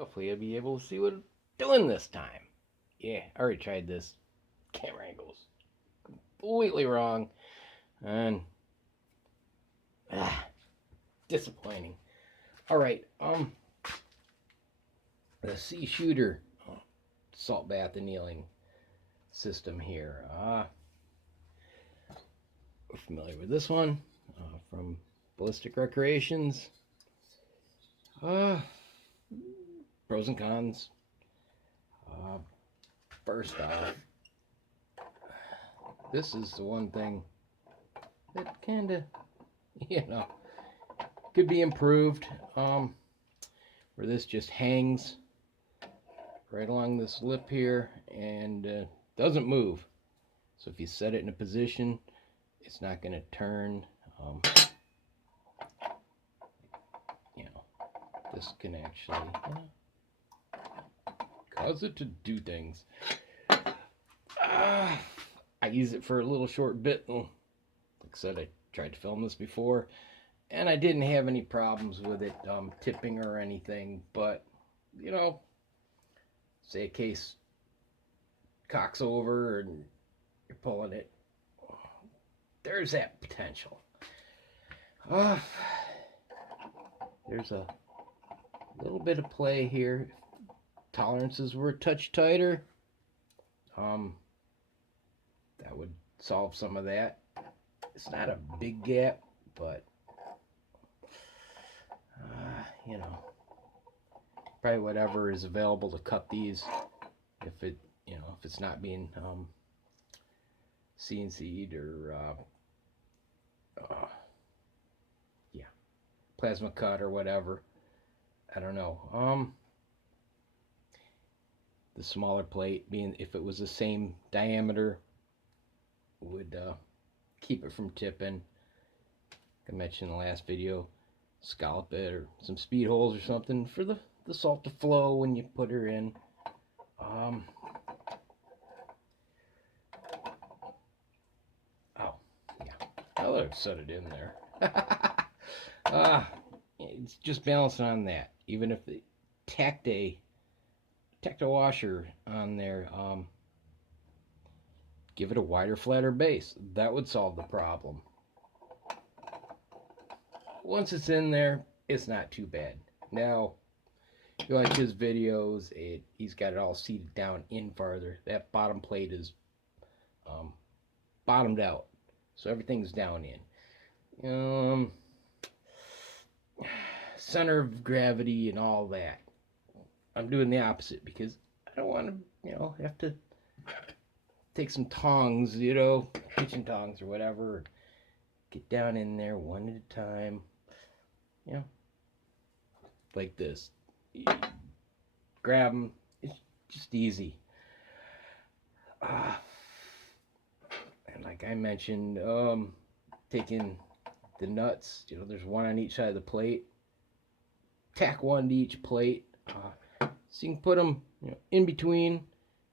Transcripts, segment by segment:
Hopefully I'll be able to see what I'm doing this time. Yeah, I already tried this. Camera angle's completely wrong. And disappointing. Alright, the CShooter salt bath annealing system here. We're familiar with this one from Ballistic Recreations. Pros and cons. First off, this is the one thing that kind of, could be improved. Where this just hangs right along this lip here and doesn't move. So if you set it in a position, it's not going to turn. This can actually cause it to do things. I use it for a little short bit. Like I said, I tried to film this before, and I didn't have any problems with it tipping or anything. But, say a case cocks over and you're pulling it, there's that potential. There's a little bit of play here. Tolerances were a touch tighter. That would solve some of that. It's not a big gap, but probably whatever is available to cut these. If it's not being CNC'd or plasma cut or whatever. I don't know. The smaller plate, being if it was the same diameter, would keep it from tipping. Like I mentioned in the last video, scallop it or some speed holes or something for the salt to flow when you put her in. Oh yeah, I'll let her set it in there. It's just balancing on that. Even if the tacked a washer on there, give it a wider, flatter base. That would solve the problem. Once it's in there, it's not too bad. Now, you watch his videos, he's got it all seated down in farther. That bottom plate is bottomed out, so everything's down in. Center of gravity and all that. I'm doing the opposite because I don't want to, have to take some tongs, kitchen tongs or whatever, get down in there one at a time, like this. You grab them, it's just easy. And like I mentioned, taking the nuts, there's one on each side of the plate. Tack one to each plate. So you can put them in between.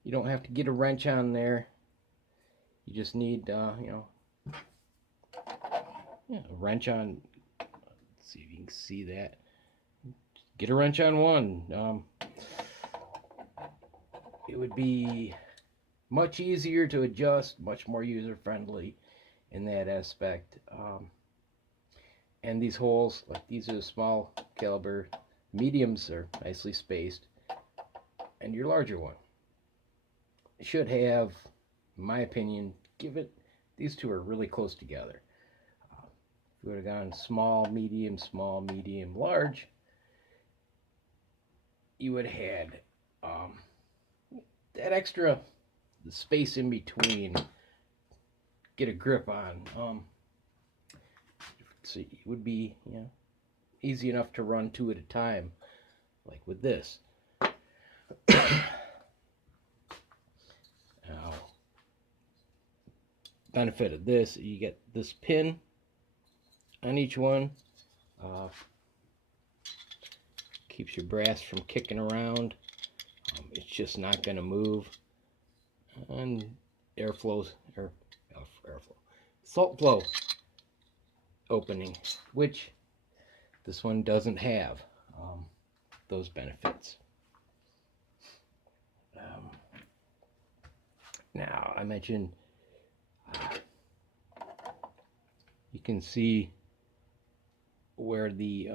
You don't have to get a wrench on there. You just need, a wrench on. Let's see if you can see that. Get a wrench on one. It would be much easier to adjust, much more user-friendly in that aspect. And these holes, like these are small caliber, mediums are nicely spaced, and your larger one should have, in my opinion, these two are really close together. If you would have gone small, medium, large, you would have had that extra space in between, get a grip on. So it would be, easy enough to run two at a time, like with this. Now, benefit of this, you get this pin on each one. Keeps your brass from kicking around. It's just not going to move. And salt flow opening, which this one doesn't have those benefits. Now, I mentioned you can see where the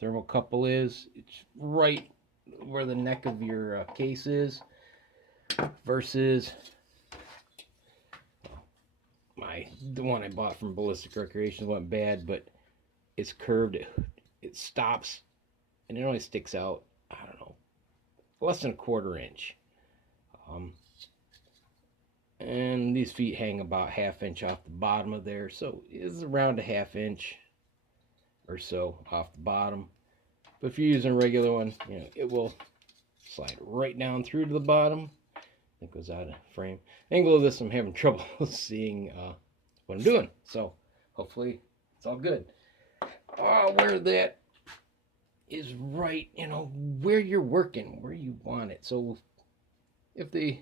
thermocouple is. It's right where the neck of your case is, versus the one I bought from Ballistic Recreations went bad, but it's curved. It stops, and it only sticks out, I don't know, less than a quarter inch. And these feet hang about ½ inch off the bottom of there, so it's around a ½ inch or so off the bottom. But if you're using a regular one, it will slide right down through to the bottom. It goes out of frame. Angle of this, I'm having trouble seeing what I'm doing, so hopefully it's all good. Where that is right, where you're working, where you want it. So if the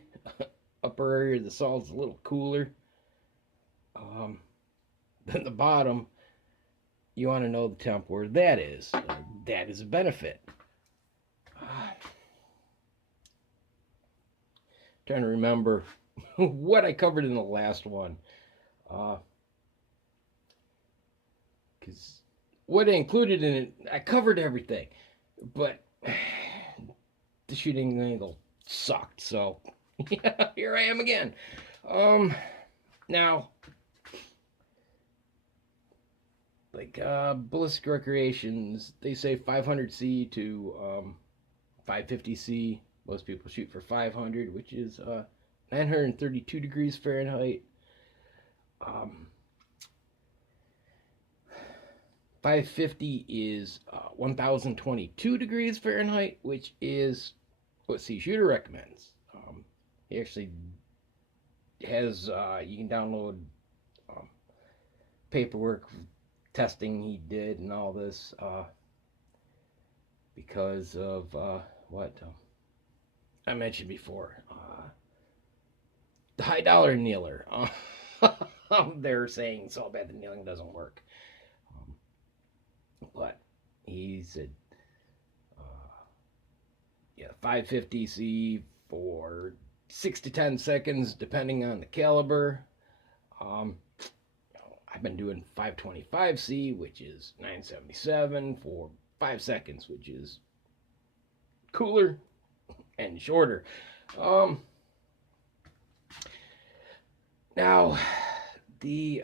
upper area of the saw is a little cooler than the bottom, you want to know the temp where that is. That is a benefit. Trying to remember what I covered in the last one. Because what I included in it, I covered everything. But the shooting angle sucked. So yeah, here I am again. Now, like Ballistic Recreations, they say 500C to 550C. Most people shoot for 500, which is 932 degrees Fahrenheit. 550 is 1022 degrees Fahrenheit, which is what CShooter recommends. He actually has, you can download paperwork testing he did and all this because of what I mentioned before, the high dollar annealer. They're saying so bad the annealing doesn't work, but he said, yeah, 550C for 6 to 10 seconds, depending on the caliber. I've been doing 525C, which is 977 for 5 seconds, which is cooler and shorter. Now, the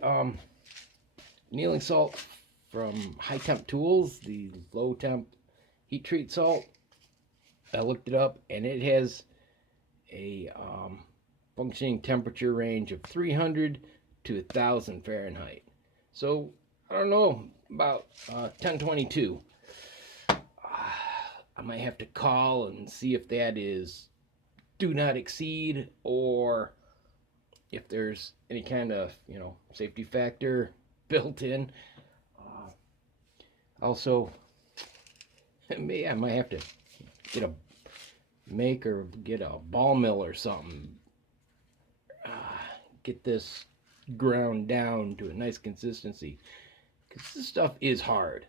annealing salt from High Temp Tools, the low temp heat treat salt, I looked it up, and it has a functioning temperature range of 300 to 1000 Fahrenheit. So I don't know about 1022. I might have to call and see if that is do not exceed, or if there's any kind of safety factor built in. Also, I might have to get a ball mill or something. Get this ground down to a nice consistency, because this stuff is hard.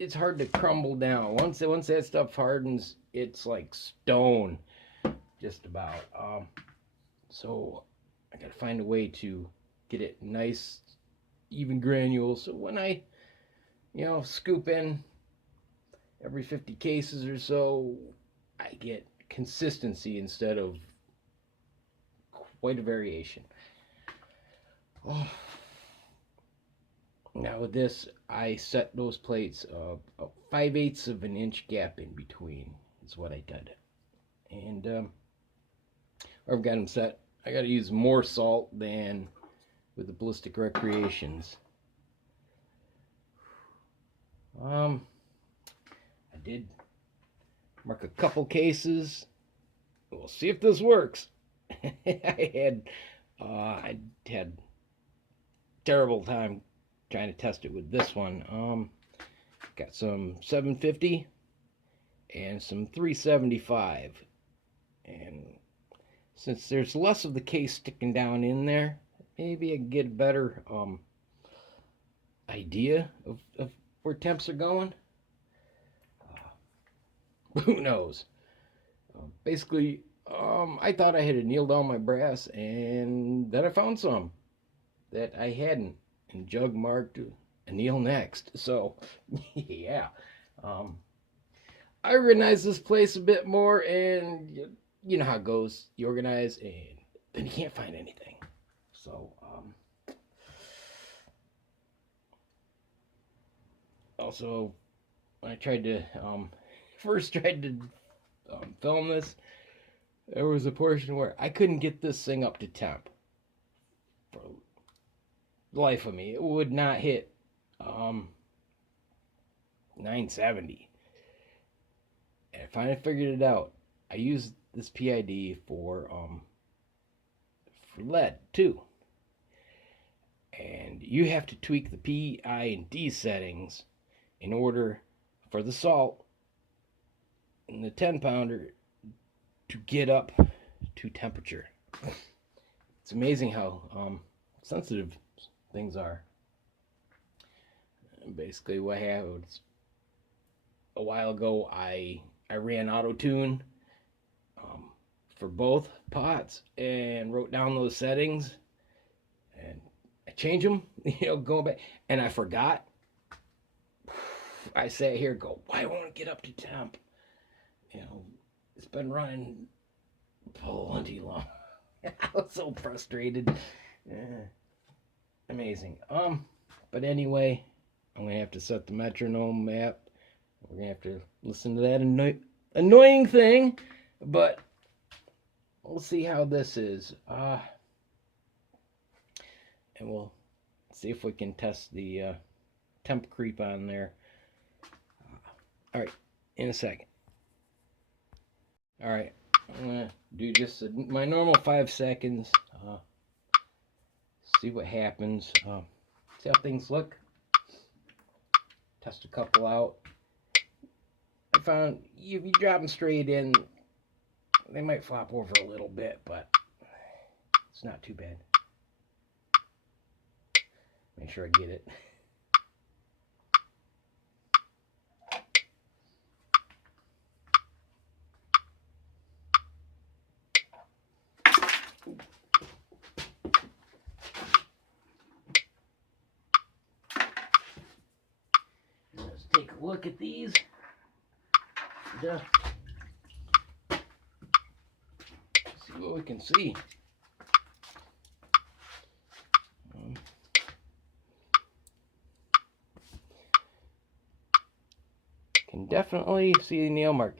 It's hard to crumble down. Once that stuff hardens, it's like stone, just about. So I gotta find a way to get it nice, even granules. So when I, scoop in every 50 cases or so, I get consistency instead of quite a variation. Now with this, I set those plates 5/8 of an inch gap in between is what I did. And I've got them set. I got to use more salt than with the Ballistic Recreations. I did mark a couple cases. We'll see if this works. I had terrible time trying to test it with this one. Got some 750 and some 375, and since there's less of the case sticking down in there, maybe I can get a better idea of where temps are going. Who knows? Basically, I thought I had annealed all my brass, and then I found some that I hadn't, and Jug marked anneal next. So, yeah, um, I organized this place a bit more, and you know how it goes. You organize, and then you can't find anything. So, also, when I tried to first tried to film this, there was a portion where I couldn't get this thing up to temp. For the life of me, it would not hit 970. And I finally figured it out. I used this PID for lead too, and you have to tweak the P, I, and D settings in order for the salt in the 10-pounder to get up to temperature. It's amazing how sensitive things are. And basically, what happened a while ago, I ran auto tune for both pots and wrote down those settings, and I changed them, going back, and I forgot. I sat here, why won't it get up to temp? It's been running plenty long. I was so frustrated. Amazing. But anyway, I'm gonna have to set the metronome map. We're gonna have to listen to that annoying thing, but we'll see how this is. And we'll see if we can test the temp creep on there. All right, in a second. All right, I'm gonna do just my normal 5 seconds. See what happens. See how things look. Test a couple out. I found if you drop them straight in, they might flop over a little bit, but it's not too bad. Make sure I get it. Let's take a look at these. See what we can see. Can definitely see the nail mark.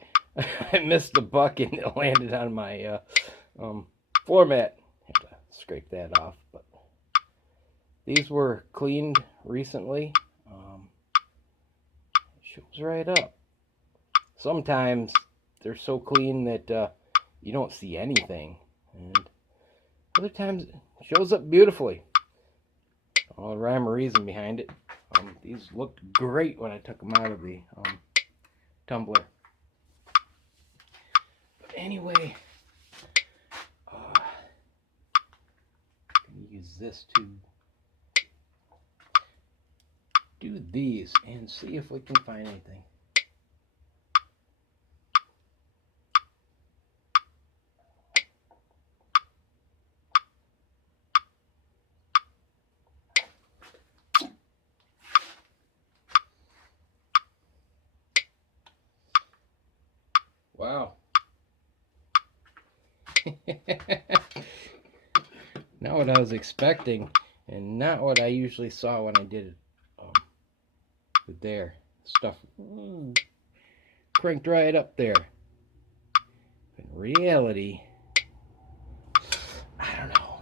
I missed the bucket and it landed on my floor mat. Have to scrape that off, but these were cleaned recently. Shows right up. Sometimes they're so clean that you don't see anything, and other times it shows up beautifully. All the rhyme or reason behind it. These looked great when I took them out of the tumbler. But anyway, I'm going to use this to do these and see if we can find anything. Wow. Not what I was expecting, and not what I usually saw when I did it with there. Stuff cranked right up there. In reality, I don't know.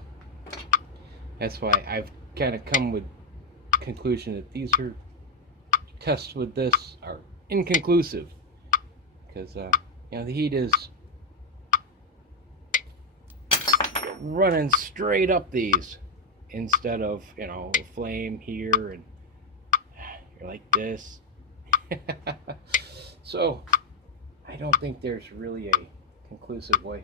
That's why I've kind of come with conclusion that these are tests with this are inconclusive, because the heat is running straight up these instead of a flame here and you're like this. So I don't think there's really a conclusive way.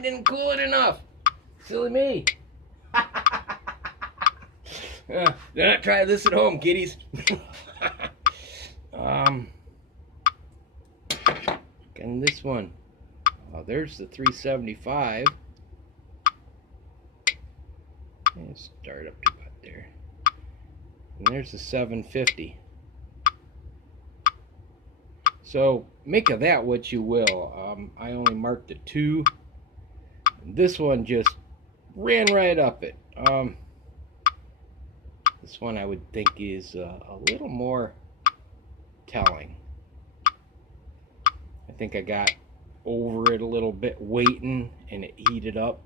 didn't cool it enough. Silly me. Do not try this at home, kiddies. And this one, there's the 375. And start up to about there. And there's the 750. So make of that what you will. I only marked a 2. And this one just ran right up it. This one I would think is a little more telling. I think I got over it a little bit waiting and it heated up.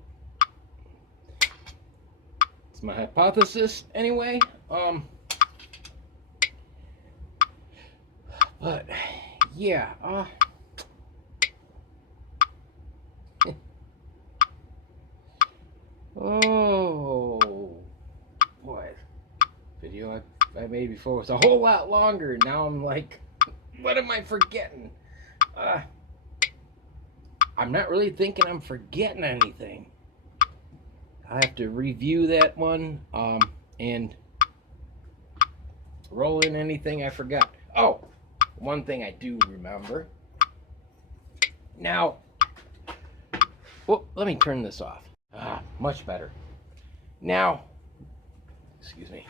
It's my hypothesis anyway. But yeah, oh boy, video I made before was a whole lot longer. Now I'm like, what am I forgetting? I'm not really thinking I'm forgetting anything. I have to review that one and roll in anything I forgot. Oh, one thing I do remember. Now, well, let me turn this off. Much better. Now, excuse me.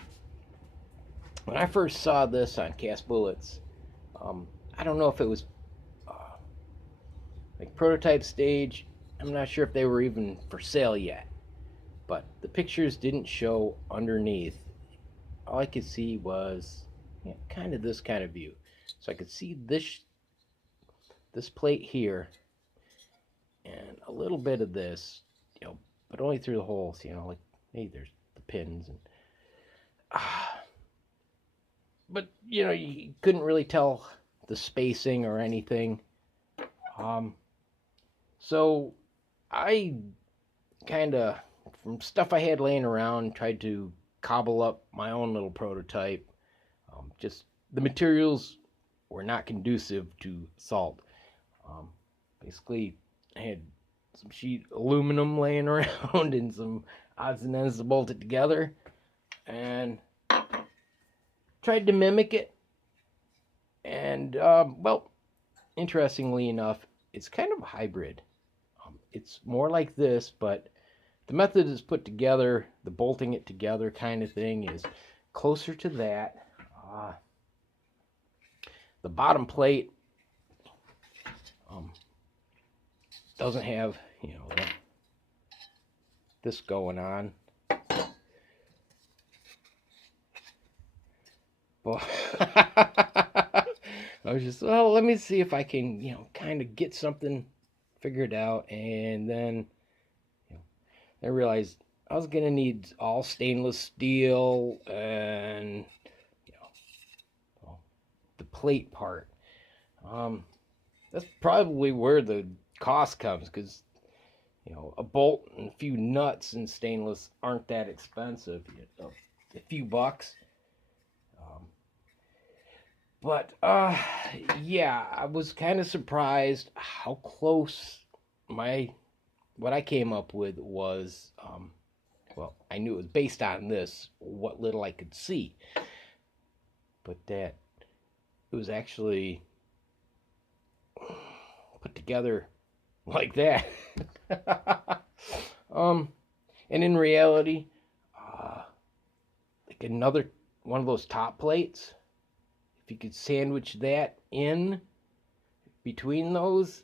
When I first saw this on Cast Bullets, I don't know if it was like prototype stage. I'm not sure if they were even for sale yet, but the pictures didn't show underneath. All I could see was kind of this kind of view. So I could see this plate here and a little bit of this, but only through the holes, like, hey, there's the pins and but you couldn't really tell the spacing or anything. So I kind of, from stuff I had laying around, tried to cobble up my own little prototype. Just the materials were not conducive to salt. Basically, I had some sheet aluminum laying around and some odds and ends to bolt it together, and tried to mimic it. And well, interestingly enough, it's kind of a hybrid. It's more like this, but the method is put together, the bolting it together kind of thing is closer to that. The bottom plate doesn't have, this going on. Well, I was just, well, let me see if I can, kind of get something figured out. And then I realized I was going to need all stainless steel and, the plate part. That's probably where the cost comes, because, a bolt and a few nuts in stainless aren't that expensive. A few bucks. But yeah, I was kind of surprised how close what I came up with was. Well, I knew it was based on this, what little I could see, but that it was actually put together like that. And in reality, like another one of those top plates, if you could sandwich that in between those,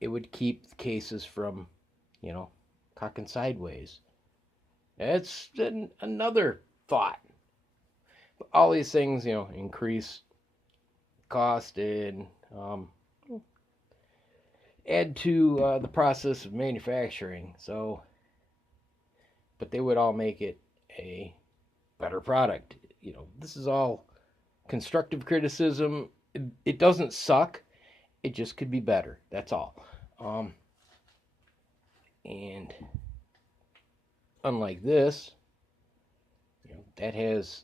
it would keep the cases from, cocking sideways. That's another thought. But all these things, increase cost and add to the process of manufacturing. So, but they would all make it a better product. This is all constructive criticism. It doesn't suck. It just could be better. That's all. And unlike this, that has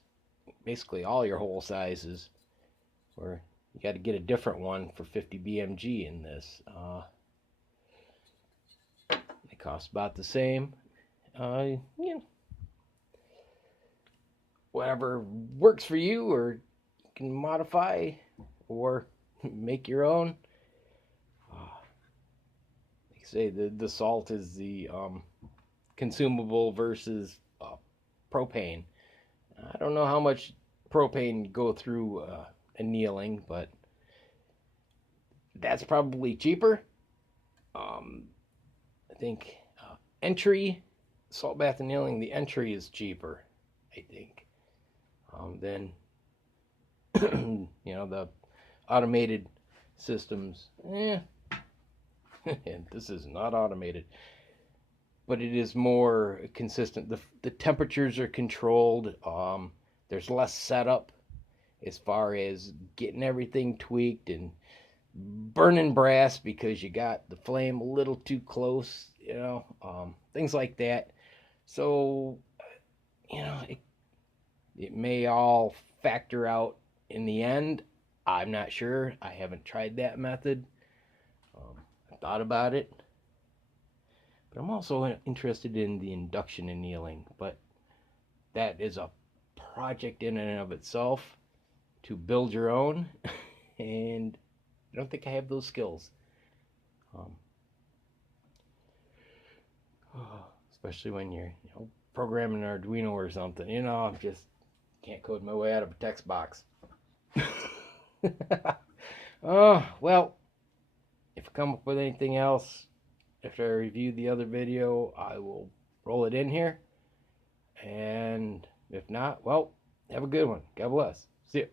basically all your hole sizes, where you got to get a different one for 50 BMG in this. costs about the same. You know, whatever works for you, or you can modify or make your own. Like I say, the salt is the consumable versus propane. I don't know how much propane go through annealing, but that's probably cheaper. I think entry salt bath annealing, the entry is cheaper, I think, than the automated systems. And this is not automated, but it is more consistent. The temperatures are controlled. There's less setup as far as getting everything tweaked and burning brass because you got the flame a little too close, things like that. So, it may all factor out in the end. I'm not sure. I haven't tried that method. I thought about it. But I'm also interested in the induction annealing. But that is a project in and of itself to build your own. And I don't think I have those skills. Especially when you're programming an Arduino or something. I just can't code my way out of a text box. Well, if I come up with anything else after I review the other video, I will roll it in here. And if not, well, have a good one. God bless. See ya.